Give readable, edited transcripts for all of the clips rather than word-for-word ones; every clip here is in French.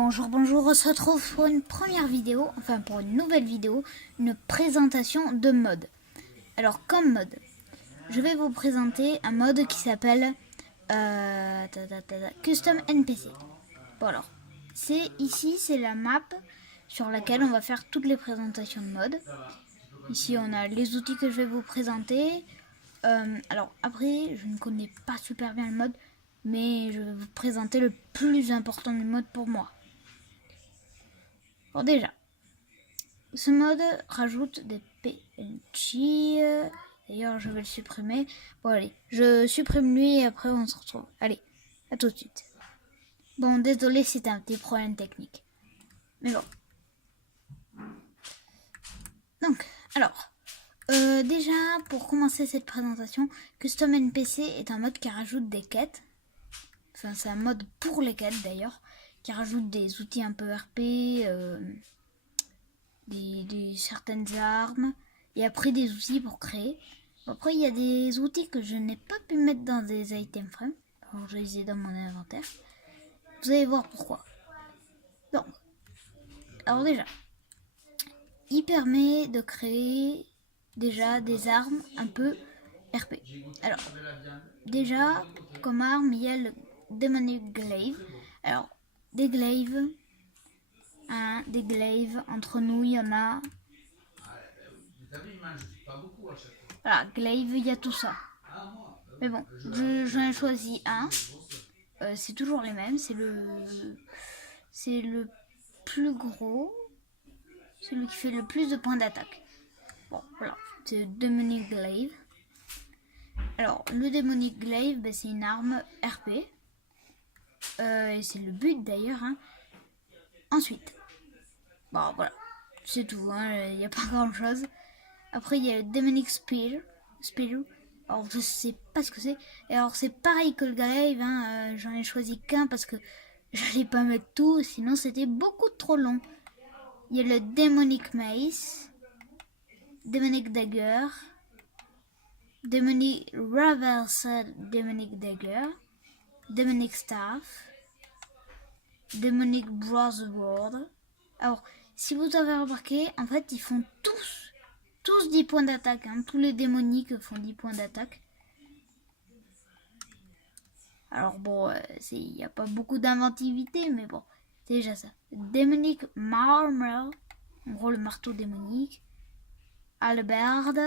Bonjour, bonjour, on se retrouve pour une première vidéo, enfin pour une nouvelle vidéo, une présentation de mode. Alors comme mode, je vais vous présenter un mode qui s'appelle Custom NPC. Bon alors, c'est la map sur laquelle on va faire toutes les présentations de mode. Ici on a les outils que je vais vous présenter. Alors après, je ne connais pas super bien le mode, mais je vais vous présenter le plus important du mode pour moi. Bon déjà, ce mode rajoute des PNG. D'ailleurs, je vais le supprimer. Bon, allez, je supprime lui et après on se retrouve. Allez, à tout de suite. Bon, désolé, c'était un petit problème technique. Mais bon. Donc, alors, déjà, pour commencer cette présentation, Custom NPC est un mode qui rajoute des quêtes. Enfin, c'est un mode pour les quêtes d'ailleurs, qui rajoute des outils un peu RP, certaines armes et après des outils pour créer. Après il y a des outils que je n'ai pas pu mettre dans des items frames. Alors je les ai dans mon inventaire. Vous allez voir pourquoi. Donc, alors déjà, il permet de créer déjà des armes un peu RP. Alors, déjà, comme arme, il y a le Demonic Glaive. Alors, des glaives, des glaives, entre nous, il y en a. Voilà, glaive, il y a tout ça. Mais bon, j'en ai choisi un. C'est toujours les mêmes. C'est le plus gros. Celui qui fait le plus de points d'attaque. Bon, voilà. C'est Demonic Glaive. Alors, le Demonic Glaive, ben, c'est une arme RP. Et c'est le but d'ailleurs. Hein. Ensuite, bon, voilà. C'est tout. Il n'y a pas grand chose. Après, il y a le Demonic Spear. Alors, je sais pas ce que c'est. Et alors, c'est pareil que le Glaive. Hein. J'en ai choisi qu'un parce que j'allais pas mettre tout. Sinon, c'était beaucoup trop long. Il y a le Demonic Mace. Demonic Dagger. Demonic Reversed Demonic Dagger. Demonic Staff. Demonic Brotherword. Alors, si vous avez remarqué, en fait, ils font tous 10 points d'attaque. Hein. Tous les démoniques font 10 points d'attaque. Alors bon, il n'y a pas beaucoup d'inventivité, mais bon, c'est déjà ça. Demonic Marmor, en gros le marteau démonique. Hallebarde.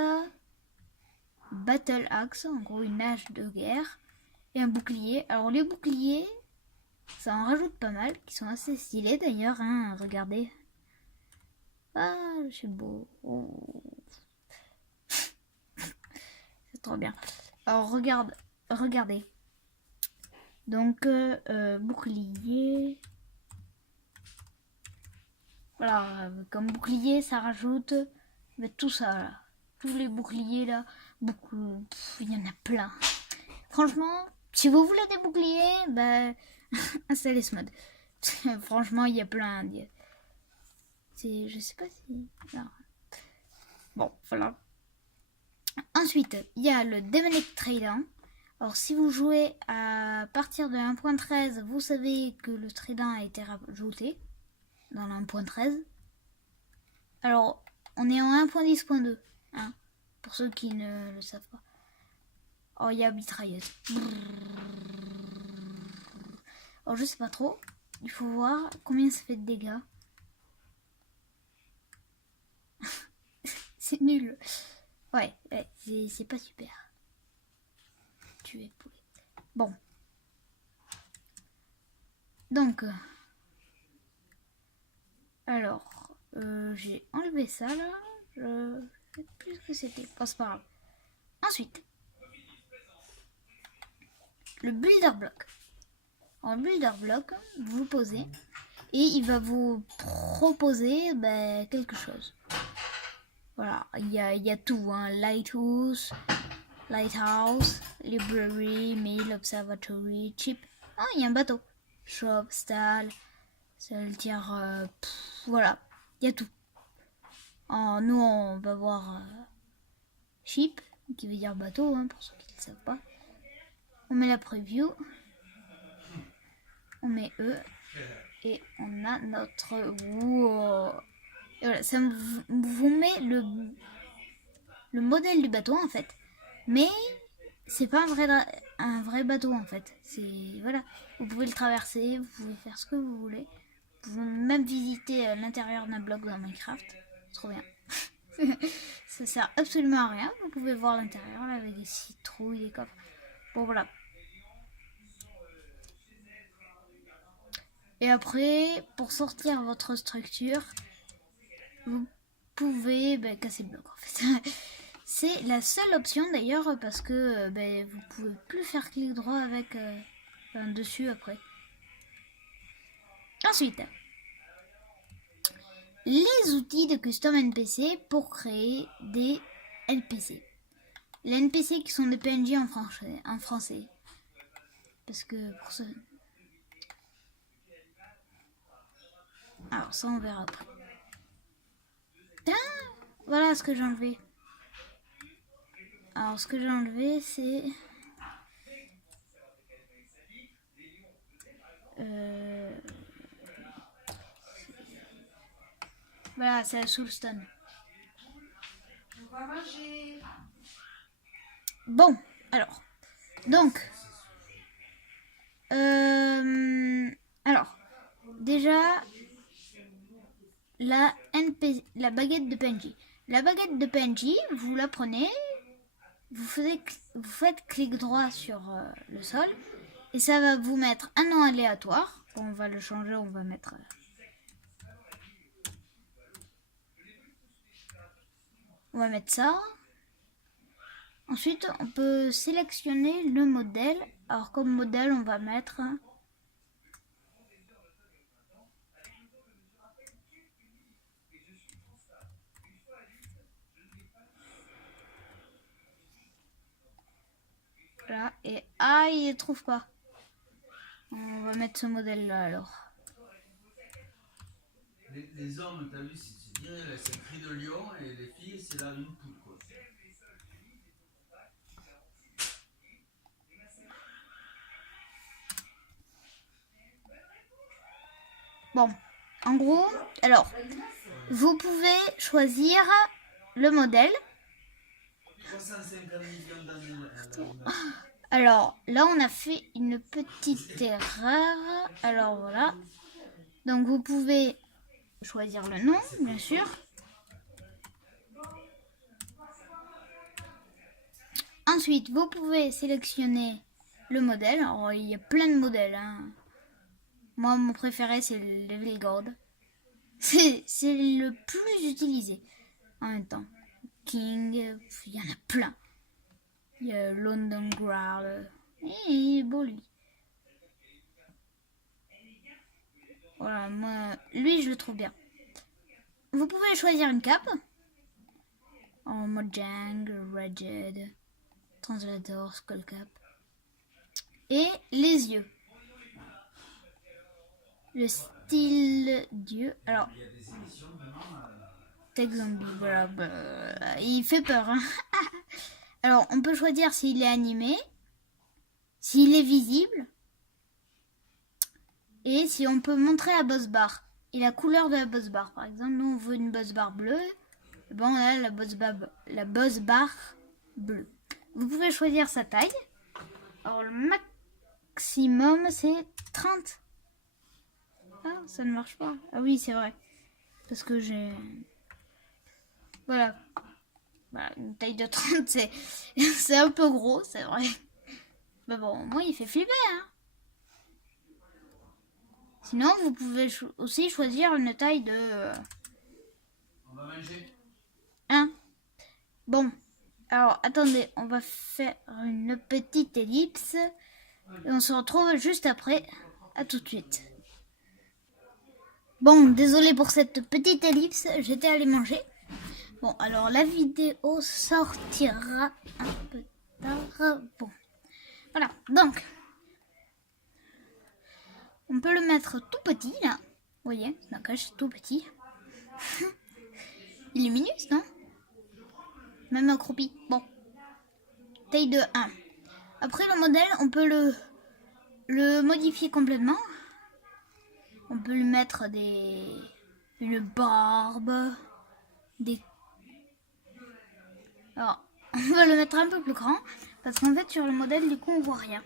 Battle Axe, en gros une hache de guerre. Et un bouclier. Alors les boucliers, ça en rajoute pas mal, qui sont assez stylés d'ailleurs, hein, regardez. Ah, c'est beau. Oh. C'est trop bien. Alors regardez. Donc, bouclier. Voilà, comme bouclier, ça rajoute tout ça là. Tous les boucliers là. Il y en a plein. Franchement, si vous voulez des boucliers, bah, installez ce mode. Franchement, il y a plein. Je sais pas si. Non. Bon, voilà. Ensuite, il y a le Demonic Trident. Alors, si vous jouez à partir de 1.13, vous savez que le Trident a été rajouté dans le 1.13. Alors, on est en 1.10.2, hein, pour ceux qui ne le savent pas. Oh, il y a mitrailleuse. Alors, je sais pas trop. Il faut voir combien ça fait de dégâts. C'est nul. Ouais, c'est pas super. Tuer poulet. Bon. Donc, alors, j'ai enlevé ça là. Je sais plus ce que c'était. Bon, c'est pas grave. Ensuite, le builder block. En builder block, vous posez et il va vous proposer quelque chose. Voilà, il y a tout, hein. Lighthouse, Library, Mill, Observatory, Chip. Ah, il y a un bateau. Shop, Stall, Saltière, voilà, il y a tout. Nous, on va voir Ship, qui veut dire bateau, hein, pour ceux qui ne le savent pas. On met la preview. On met E. Et on a notre... Wow. Et voilà, ça vous met le modèle du bateau en fait. Mais c'est pas un vrai bateau en fait. C'est... Voilà. Vous pouvez le traverser, vous pouvez faire ce que vous voulez. Vous pouvez même visiter l'intérieur d'un bloc dans Minecraft. Trop bien. Ça sert absolument à rien. Vous pouvez voir l'intérieur là avec des citrouilles, des coffres. Bon voilà. Et après, pour sortir votre structure, vous pouvez casser le bloc en fait. C'est la seule option d'ailleurs parce que vous pouvez plus faire clic droit avec dessus après. Ensuite, les outils de custom NPC pour créer des NPC. Les NPC qui sont des PNJ en français. Parce que pour ce... Alors ça on verra après. Voilà ce que j'ai enlevé. Alors ce que j'ai enlevé c'est... Voilà, c'est la soulstone. On va manger. Bon, alors. Donc. Alors. Déjà. La baguette de PNJ. La baguette de PNJ, vous la prenez. Vous faites clic droit sur le sol. Et ça va vous mettre un nom aléatoire. Bon, on va le changer, on va mettre... On va mettre ça. Ensuite, on peut sélectionner le modèle. Alors, comme modèle, on va mettre... Là, et... Ah, il ne trouve pas. On va mettre ce modèle-là, alors. Les hommes, t'as vu, c'est un cri de lion, et les filles, c'est là une poule, quoi. Bon, en gros, alors, vous pouvez choisir le modèle. 350 millions d'années. Alors, là, on a fait une petite erreur. Alors, voilà. Donc, vous pouvez choisir le nom, bien sûr. Ensuite, vous pouvez sélectionner le modèle. Alors, il y a plein de modèles. Hein. Moi, mon préféré, c'est le Level God. C'est le plus utilisé en même temps. King, il y en a plein. Il y a London Growl. Il est beau, lui. Voilà, moi, lui, je le trouve bien. Vous pouvez choisir une cape. En Mojang, Rigid, Translator, Skull Cap. Et les yeux. Le style Dieu. Alors, Tech Zombie, voilà. Il fait peur. Hein. Alors, on peut choisir s'il est animé, s'il est visible, et si on peut montrer la boss bar. Et la couleur de la boss bar. Par exemple, nous, on veut une boss bar bleue. Et bon, on a la boss bar bleue. Vous pouvez choisir sa taille. Alors, le maximum, c'est 30. Ah, ça ne marche pas. Ah oui, c'est vrai. Parce que j'ai... Voilà. Une taille de 30, c'est un peu gros, c'est vrai. Mais bon, moi, il fait flipper, hein. Sinon, vous pouvez aussi choisir une taille de... On va manger. 1. Bon. Alors, attendez, on va faire une petite ellipse. Et on se retrouve juste après. À tout de suite. Bon, désolé pour cette petite ellipse, j'étais allé manger. Bon, alors la vidéo sortira un peu tard. Bon, voilà, donc, on peut le mettre tout petit, là. Vous voyez, Nakash, tout petit. Il est minus, non? Même accroupi. Bon, taille de 1. Après, le modèle, on peut le modifier complètement. On peut lui mettre une barbe, Alors, on va le mettre un peu plus grand, parce qu'en fait, sur le modèle, du coup, on voit rien.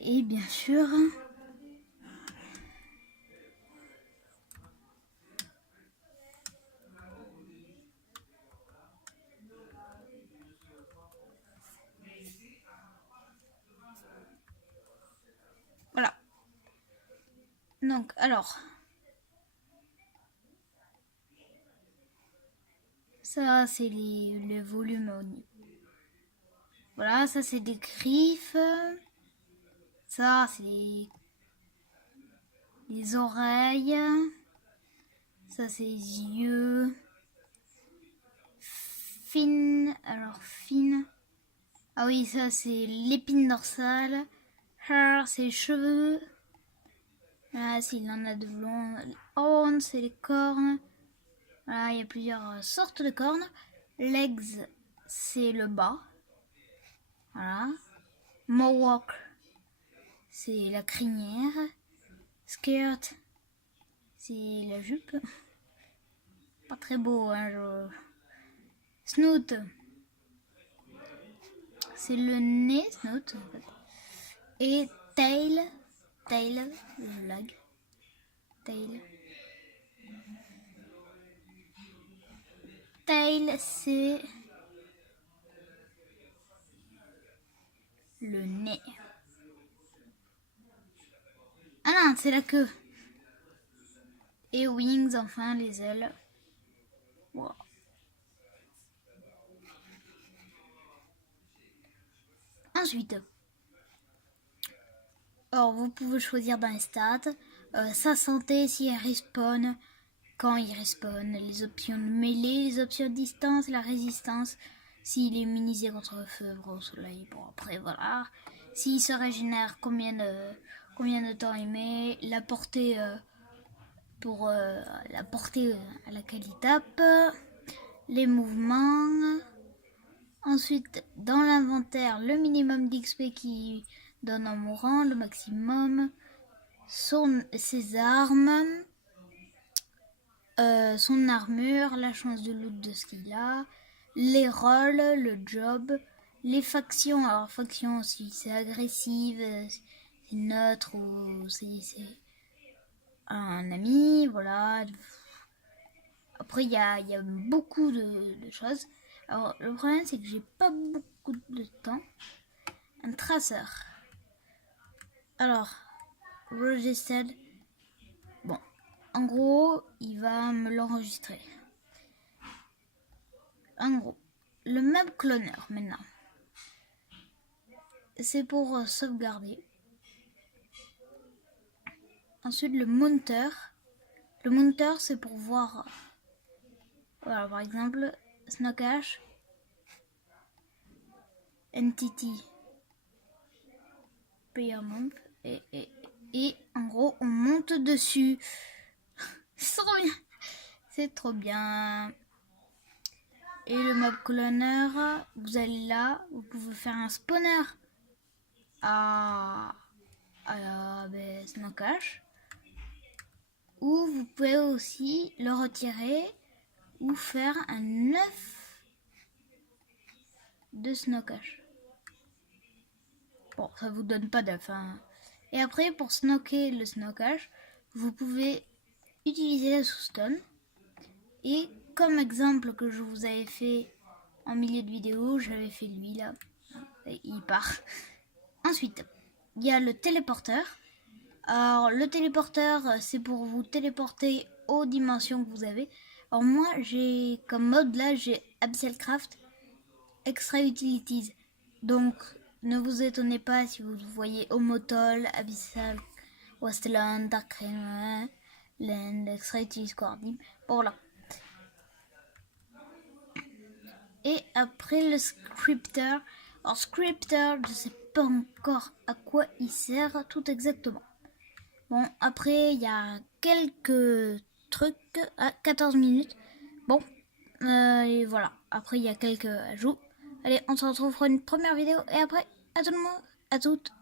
Et bien sûr... Voilà. Donc, alors... Ça, c'est les volumes. Voilà, ça, c'est des griffes. Ça, c'est les oreilles. Ça, c'est les yeux. Fine. Alors, fine. Ah oui, ça, c'est l'épine dorsale. Hair, c'est les cheveux. Là, s'il en a de blonds. Horns, c'est les cornes. Voilà, il y a plusieurs sortes de cornes. Legs, c'est le bas. Voilà. Mohawk, c'est la crinière. Skirt, c'est la jupe. Pas très beau, hein. Snoot, c'est le nez, snoot. En fait. Et tail, le lag. Tail. Tail, c'est le nez. Ah non, c'est la queue. Et wings, enfin, les ailes. Wow. Ensuite, alors vous pouvez choisir dans les stats sa santé, si elle respawn, quand il respawn, les options de mêlée, les options de distance, la résistance, s'il est immunisé contre le feu, au soleil, bon après voilà. S'il se régénère, combien de temps il met, la portée pour la portée à laquelle il tape, les mouvements. Ensuite, dans l'inventaire, le minimum d'XP qui donne en mourant, le maximum, ses armes, son armure, la chance de loot de ce qu'il a, les rôles, le job, les factions. Alors, faction, si c'est agressive, c'est neutre ou c'est un ami, voilà. Après, il y a beaucoup de choses. Alors, le problème, c'est que j'ai pas beaucoup de temps. Un traceur. Alors, registered. Bon, en gros, il va me l'enregistrer. En gros, le map cloner maintenant. C'est pour sauvegarder. Ensuite, le mounter. Le mounter, c'est pour voir. Voilà, par exemple, Snowcash. Entity. Player month. Et en gros, on monte dessus. C'est trop bien. C'est trop bien. Et le mob cloner, vous allez là, vous pouvez faire un spawner à Snowcash. Ou vous pouvez aussi le retirer ou faire un œuf de Snowcash. Bon, ça vous donne pas d'œuf. Hein. Et après, pour snocker le Snowcash, vous pouvez utiliser la soustone. Et comme exemple que je vous avais fait en milieu de vidéo, j'avais fait lui là. Et il part. Ensuite, il y a le téléporteur. Alors, le téléporteur, c'est pour vous téléporter aux dimensions que vous avez. Alors, moi, j'ai comme mode là, j'ai Abyssalcraft Extra Utilities. Donc, ne vous étonnez pas si vous voyez Omotol, Abyssal, Westland, Darkreign, Land, Extra Utilities Coordinate. Voilà. Et après le scripter. Alors scripter, je sais pas encore à quoi il sert tout exactement. Bon, après il y a quelques trucs à 14 minutes. Bon, et voilà. Après il y a quelques ajouts. Allez, on se retrouve pour une première vidéo et après, à tout le monde, à toutes.